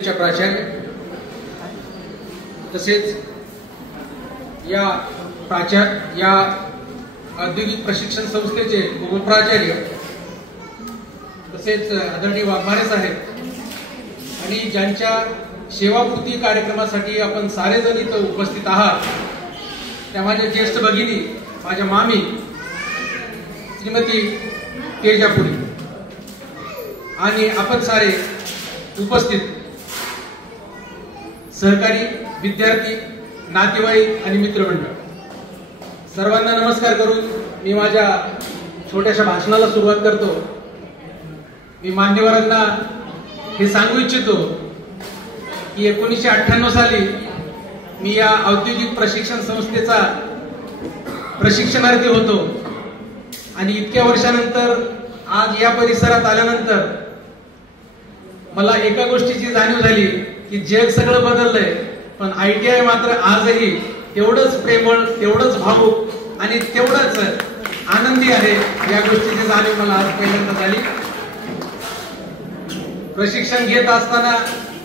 प्राचार्य तसेच या औद्योगिक प्रशिक्षण संस्थेचे उपप्राचार्य तसेच आदरणीय वाघमारे साहेब आणि ज्यांच्या सेवापूर्ती कार्यक्रमासाठी आपण सारे जण इथं उपस्थित आहात त्या माझ्या ज्येष्ठ भगिनी माझ्या मामी श्रीमती तेजापुरी आणि आपण सारे उपस्थित सहकारी विद्यार्थी नातेवाईक आणि मित्रमंडळ सर्वांना नमस्कार करून मी माझ्या छोट्याशा भाषणाला सुरुवात करतो। मी मान्यवरांना हे सांगू इच्छितो की 1998 साली मी या औद्योगिक प्रशिक्षण संस्थेचा प्रशिक्षणार्थी होतो आणि इतक्या वर्षानंतर आज या परिसरात आल्यानंतर मला एका गोष्टीची जाणीव झाली की जग सगळं बदललंय पण ITI मात्र आजही तेवढंच प्रेमळ तेवढंच भावुक आणि तेवढंच आनंदी आहे। या गोष्टीची जाणीव मला आज पहिल्यांदा झाली। प्रशिक्षण घेत असताना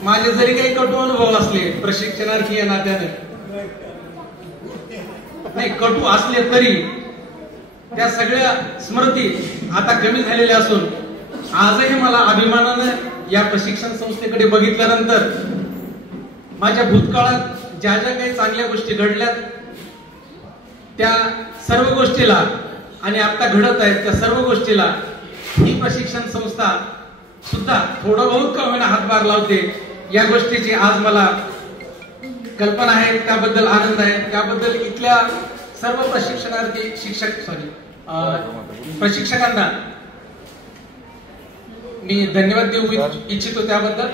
माझे जरी काही कटू अनुभव असले प्रशिक्षणार्थी या नात्याने नाही कटू असले तरी त्या सगळ्या स्मृती आता कमी झालेल्या असून आजही मला अभिमानाने या प्रशिक्षण संस्थेकडे बघितल्यानंतर माझ्या भूतकाळात ज्या ज्या काही चांगल्या गोष्टी घडल्यात त्या सर्व गोष्टीला आणि आता घडत आहेत त्या सर्व गोष्टीला ही प्रशिक्षण संस्था सुद्धा थोडं बहुत का होईना हातभार लावते। या गोष्टीची आज मला कल्पना आहे, त्याबद्दल आनंद आहे। त्याबद्दल इथल्या सर्व प्रशिक्षणार्थी प्रशिक्षकांना मी धन्यवाद देऊ इच्छितो। त्याबद्दल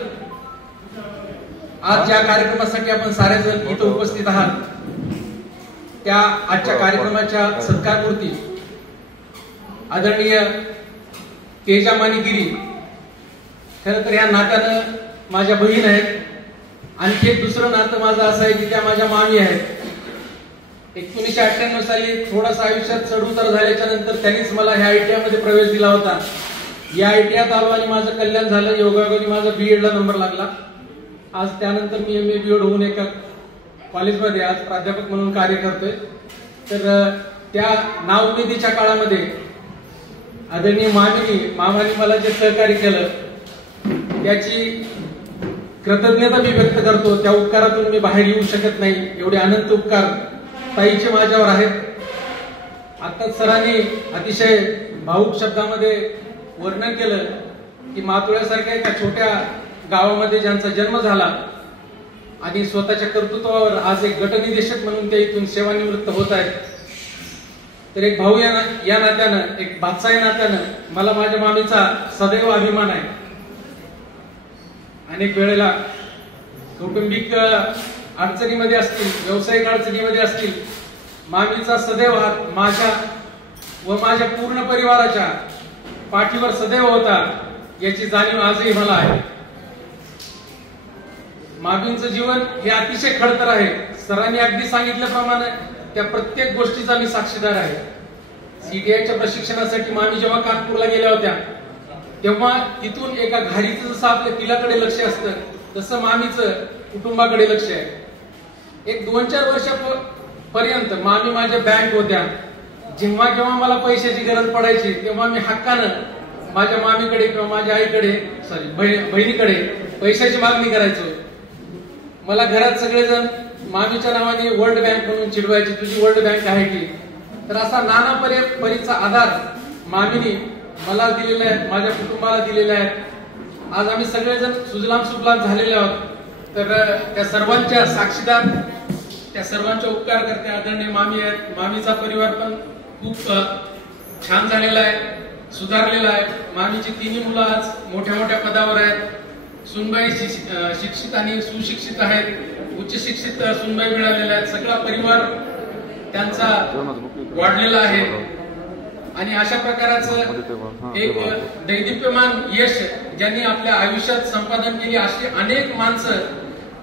आज ज्या कार्यक्रमासाठी आपण सारे जण इथं उपस्थित आहात त्या आजच्या कार्यक्रमाच्या सत्कारपूर्ती आदरणीय तेजा मानिगिरी खरं तर या नात्यानं माझ्या बहीण आहेत। आणखी एक दुसरं नातं माझं असं आहे की त्या माझ्या मामी आहेत। 1998 साली थोडासा आयुष्यात चढउतार झाल्याच्या नंतर त्यांनीच मला ह्या ITI मध्ये प्रवेश दिला होता। या ITI आलो आणि माझं कल्याण झालं। योगायोगाने माझा BEd ला नंबर लागला। आज त्यानंतर मी MA BEd होऊन एका कॉलेजमध्ये आज प्राध्यापक म्हणून कार्य करतोय। तर त्या नाउमेदीच्या काळामध्ये आदरणीय मामानी मला जे सहकार्य केलं त्याची कृतज्ञता मी व्यक्त करतो। त्या उपकारातून मी बाहेर येऊ शकत नाही, एवढे अनंत उपकार ताईचे माझ्यावर आहेत। आता सरांनी अतिशय भावुक शब्दामध्ये वर्णन केलं की मातुळ्यासारख्या एका छोट्या गावामध्ये ज्यांचा जन्म झाला आणि स्वतःच्या कर्तृत्वावर आज एक गटनिदेशक म्हणून ते इथून सेवानिवृत्त होत आहेत। तर एक भाऊ या नात्यानं एक बादशाह या नात्यानं मला माझ्या मामीचा सदैव अभिमान आहे। अनेक वेळेला कौटुंबिक अडचणीमध्ये असतील व्यावसायिक अडचणीमध्ये असतील मामीचा सदैव हात माझ्या व माझ्या पूर्ण परिवाराच्या पाठीवर सदैव होता याची जाणीव आजही मला आहे। मामींचं जीवन हे अतिशय खडतर आहे। सरांनी अगदी सांगितल्याप्रमाणे त्या प्रत्येक गोष्टीचा मी साक्षीदार आहे। CTIच्या प्रशिक्षणासाठी मामी जेव्हा कानपूरला गेल्या होत्या तेव्हा तिथून एका घारीचं जसं आपल्या तिलाकडे लक्ष असतं तसं मामीचं कुटुंबाकडे लक्ष आहे। एक 2-4 वर्षापर्यंत मामी माझ्या बँक होत्या। जेव्हा जेव्हा मला पैशाची गरज पडायची तेव्हा मी हक्कानं माझ्या मामीकडे किंवा माझ्या आईकडे बहिणीकडे पैशाची मागणी करायचो। मला घरात सगळेजण मामीच्या नावाने वर्ल्ड बँक म्हणून चिडवायचे, तुझी वर्ल्ड बँक आहे की। तर असा नाना परीचा आधार मामीनी मला दिलेला आहे, माझ्या कुटुंबाला दिलेला आहे। आज आम्ही सगळेजण सुजलाम सुफलाम झालेले आहोत। तर त्या सर्वांच्या साक्षीदार त्या सर्वांच्या उपकार करते आदरणीय मामी आहेत। मामीचा परिवार पण खूप छान झालेला आहे, सुधारलेला आहे। मामीची 3 मुलं आज मोठ्या मोठ्या पदावर आहेत। सुनबाई शिक्षित आणि सुशिक्षित आहेत, उच्च शिक्षित सुनबाई मिळालेल्या आहेत। सगळा परिवार त्यांचा वाढलेला आहे आणि अशा प्रकारचं एक दैदिप्यमान यश ज्यांनी आपल्या आयुष्यात संपादन केली अशी अनेक माणसं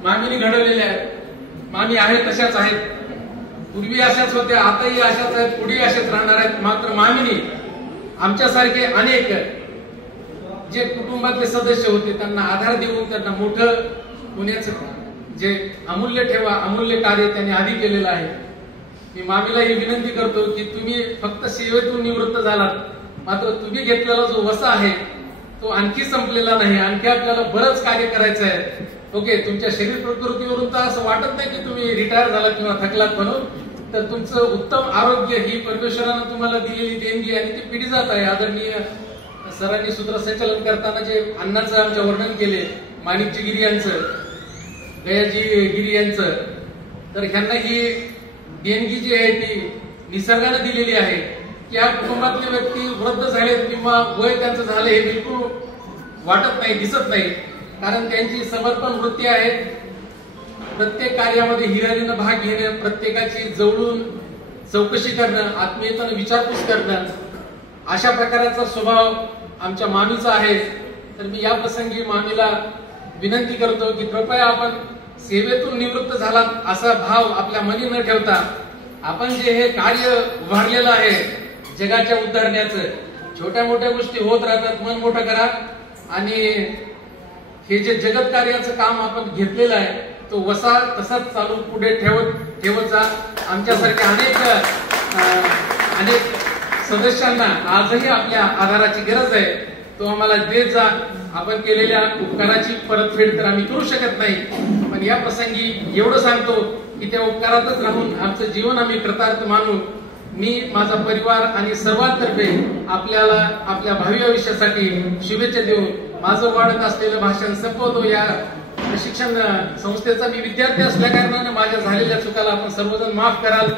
मामीने घडवलेले आहेत। मामी आहेत तशाच आहेत, पूर्वी अशाच होत्या, आताही अशाच आहेत, पुढेही अशाच राहणार आहेत। मात्र मामीने आमच्यासारखे अनेक जे कुटुंबातले सदस्य होते त्यांना आधार देऊन त्यांना मोठं होण्याचं जे अमूल्य कार्य त्यांनी आधी केलेलं आहे. मी मामीला ही विनंती करतो की तुम्ही फक्त सेवेतून निवृत्त झालात, मात्र तुम्ही घेतलेला जो वसा आहे तो आणखी संपलेला नाही, आणखी आपल्याला बरंच कार्य करायचं आहे. ओके, तुमच्या शरीर प्रकृतीवरून तर असं वाटत नाही की तुम्ही रिटायर झालात किंवा थकलात म्हणून, तर तुमचं उत्तम आरोग्य ही परमेश्वरानं तुम्हाला दिलेली देणगी आणि ती पिढी जात आहे. आदरणीय सरांनी सूत्रसंचालन करताना जे अण्णाचं आमच्या वर्णन केले, माणिकजी गिरी यांचं, गयाजी गिरी यांचं, तर ह्यांना ही देणगी जी आहे ती निसर्गाने दिलेली आहे. की या कुटुंबातले व्यक्ती वृद्ध झालेत किंवा वय त्यांचं झालं हे बिलकुल वाटत नाही, दिसत नाही, कारण त्यांची समर्पण वृत्ती आहे. प्रत्येक कार्यामध्ये हिरारीनं भाग घेणं, प्रत्येकाची जवळून चौकशी करणं, आत्मीयतेनं विचारपूस करणं, अशा प्रकारचा स्वभाव आमच्या मामीचा आहे. तर मी या प्रसंगी मामीला विनंती करतो की कृपया आपण सेवेतून निवृत्त झालात असा भाव आपल्या मनी न ठेवता आपण जे हे कार्य उभारलेलं आहे जगाच्या उद्धारण्याचं, छोट्या मोठ्या गोष्टी होत राहतात, मन मोठं करा आणि हे जे जगत कार्याचं काम आपण घेतलेलं आहे तो वसा तसाच चालू पुढे ठेवत जा. आमच्यासारख्या अनेक सदस्यांना आजही आपल्या आधाराची गरज आहे, तो आम्हाला देत जा. आपण केलेल्या उपकाराची परतफेड तर आम्ही करू शकत नाही, पण या प्रसंगी एवढं सांगतो की त्या उपकारातच राहून आमचं जीवन आम्ही कृतार्थ मानू. मी, माझा परिवार आणि सर्वांतर्फे आपल्याला आपल्या भावी आयुष्यासाठी शुभेच्छा देऊन माझं वाढत असलेलं भाषण संपवतो. या शिक्षण संस्थेचा मी विद्यार्थी असल्या कारणाने माझ्या झालेल्या चुकाला आपण सर्वजण माफ कराल.